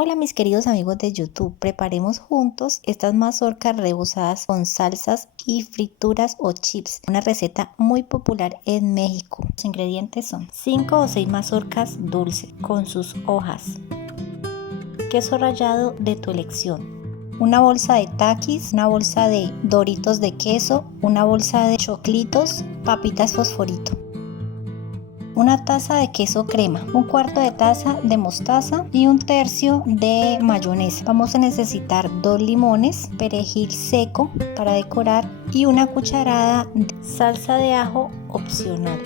Hola mis queridos amigos de YouTube, preparemos juntos estas mazorcas rebozadas con salsas y frituras o chips, una receta muy popular en México. Los ingredientes son 5 o 6 mazorcas dulces con sus hojas, queso rallado de tu elección, una bolsa de Takis, una bolsa de Doritos de queso, una bolsa de choclitos, papitas fosforito, una taza de queso crema, un cuarto de taza de mostaza y un tercio de mayonesa. Vamos a necesitar 2 limones, perejil seco para decorar y una cucharada de salsa de ajo opcional,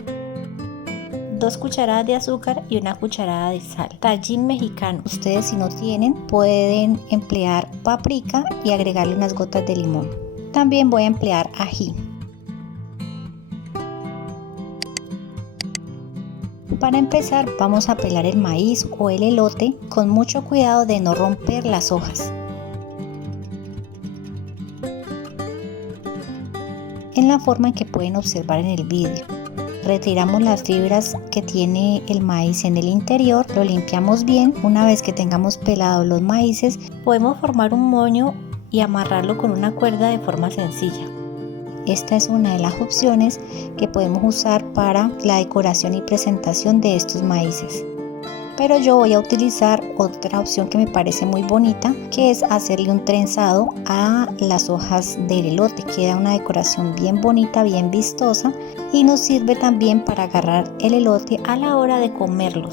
2 cucharadas de azúcar y una cucharada de sal. Tajín mexicano, ustedes si no tienen pueden emplear paprika y agregarle unas gotas de limón. También voy a emplear ají. Para empezar vamos a pelar el maíz o el elote con mucho cuidado de no romper las hojas. En la forma en que pueden observar en el vídeo. Retiramos las fibras que tiene el maíz en el interior, lo limpiamos bien. Una vez que tengamos pelados los maíces, podemos formar un moño y amarrarlo con una cuerda de forma sencilla. Esta es una de las opciones que podemos usar para la decoración y presentación de estos maíces. Pero yo voy a utilizar otra opción que me parece muy bonita, que es hacerle un trenzado a las hojas del elote. Queda una decoración bien bonita, bien vistosa y nos sirve también para agarrar el elote a la hora de comerlo.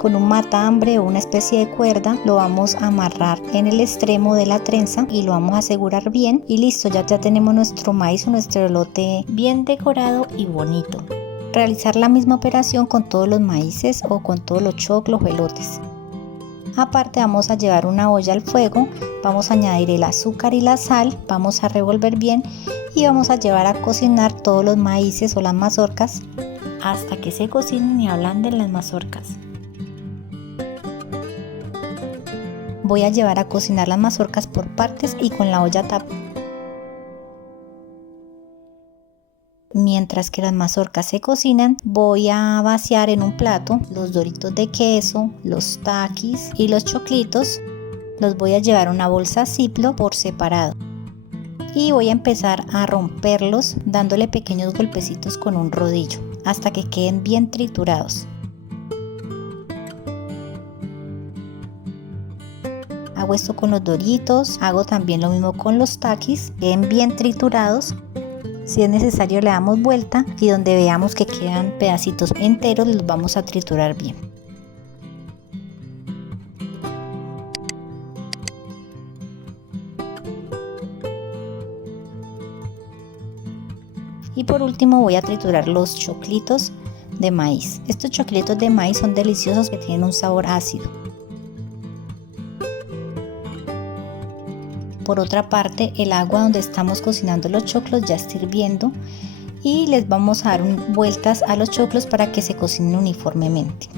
Con un matambre o una especie de cuerda lo vamos a amarrar en el extremo de la trenza y lo vamos a asegurar bien y listo, ya tenemos nuestro maíz o nuestro elote bien decorado y bonito. Realizar la misma operación con todos los maíces o con todos los choclos o elotes. Aparte vamos a llevar una olla al fuego, vamos a añadir el azúcar y la sal, vamos a revolver bien y vamos a llevar a cocinar todos los maíces o las mazorcas hasta que se cocinen y ablanden las mazorcas. Voy a llevar a cocinar las mazorcas por partes y con la olla tapada. Mientras que las mazorcas se cocinan, voy a vaciar en un plato los doritos de queso, los Takis y los choclitos. Los voy a llevar a una bolsa Ziploc por separado. Y voy a empezar a romperlos dándole pequeños golpecitos con un rodillo hasta que queden bien triturados. Hago esto con los doritos, hago también lo mismo con los Takis, queden bien triturados. Si es necesario le damos vuelta y donde veamos que quedan pedacitos enteros los vamos a triturar bien. Y por último voy a triturar los choclitos de maíz. Estos choclitos de maíz son deliciosos, que tienen un sabor ácido. Por otra parte, el agua donde estamos cocinando los choclos ya está hirviendo y les vamos a dar vueltas a los choclos para que se cocinen uniformemente.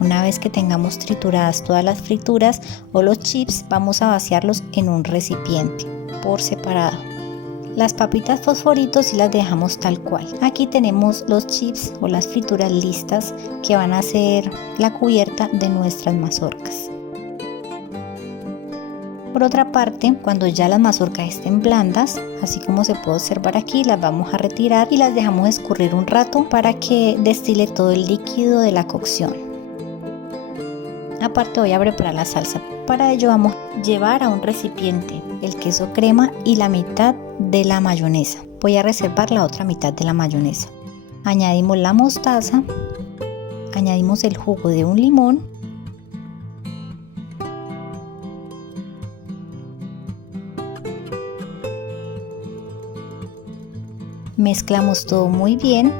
Una vez que tengamos trituradas todas las frituras o los chips, vamos a vaciarlos en un recipiente por separado. Las papitas fosforitos sí las dejamos tal cual. Aquí tenemos los chips o las frituras listas que van a ser la cubierta de nuestras mazorcas. Por otra parte, cuando ya las mazorcas estén blandas, así como se puede observar aquí, las vamos a retirar y las dejamos escurrir un rato para que destile todo el líquido de la cocción. Aparte voy a preparar la salsa. Para ello vamos a llevar a un recipiente el queso crema y la mitad de la mayonesa. Voy a reservar la otra mitad de la mayonesa. Añadimos la mostaza, añadimos el jugo de un limón, mezclamos todo muy bien.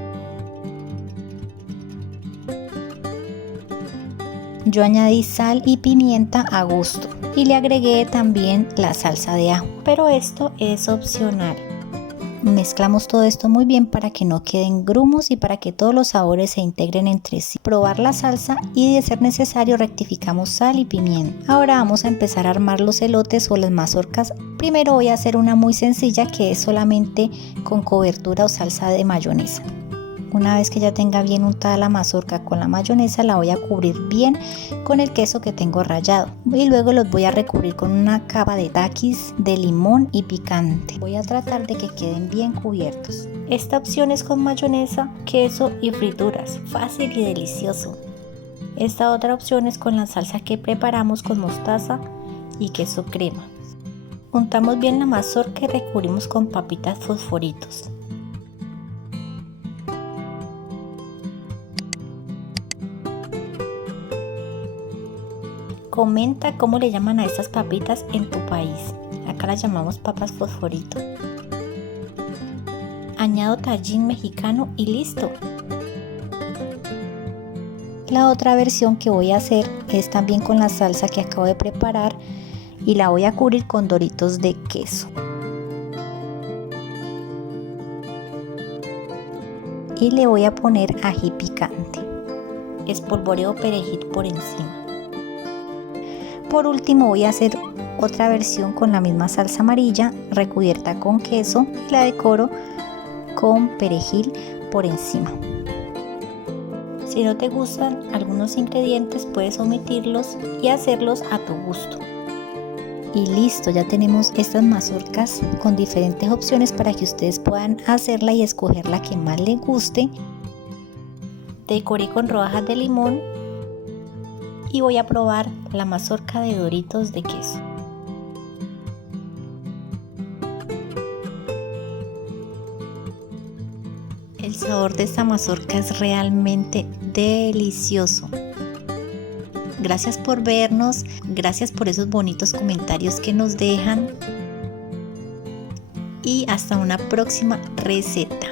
Yo añadí sal y pimienta a gusto y le agregué también la salsa de ajo, pero esto es opcional. Mezclamos todo esto muy bien para que no queden grumos y para que todos los sabores se integren entre sí. Probar la salsa y de ser necesario rectificamos sal y pimienta. Ahora vamos a empezar a armar los elotes o las mazorcas. Primero voy a hacer una muy sencilla que es solamente con cobertura o salsa de mayonesa. Una vez que ya tenga bien untada la mazorca con la mayonesa, la voy a cubrir bien con el queso que tengo rallado. Y luego los voy a recubrir con una capa de taquis de limón y picante. Voy a tratar de que queden bien cubiertos. Esta opción es con mayonesa, queso y frituras. Fácil y delicioso. Esta otra opción es con la salsa que preparamos con mostaza y queso crema. Untamos bien la mazorca y recubrimos con papitas fosforitos. Comenta cómo le llaman a estas papitas en tu país. Acá las llamamos papas fosforito. Añado tajín mexicano y listo. La otra versión que voy a hacer es también con la salsa que acabo de preparar y la voy a cubrir con doritos de queso. Y le voy a poner ají picante. Espolvoreo perejil por encima. Por último voy a hacer otra versión con la misma salsa amarilla recubierta con queso y la decoro con perejil por encima. Si no te gustan algunos ingredientes puedes omitirlos y hacerlos a tu gusto. Y listo, ya tenemos estas mazorcas con diferentes opciones para que ustedes puedan hacerla y escoger la que más les guste. Decoré con rodajas de limón. Y voy a probar la mazorca de doritos de queso. El sabor de esta mazorca es realmente delicioso. Gracias por vernos, gracias por esos bonitos comentarios que nos dejan y hasta una próxima receta.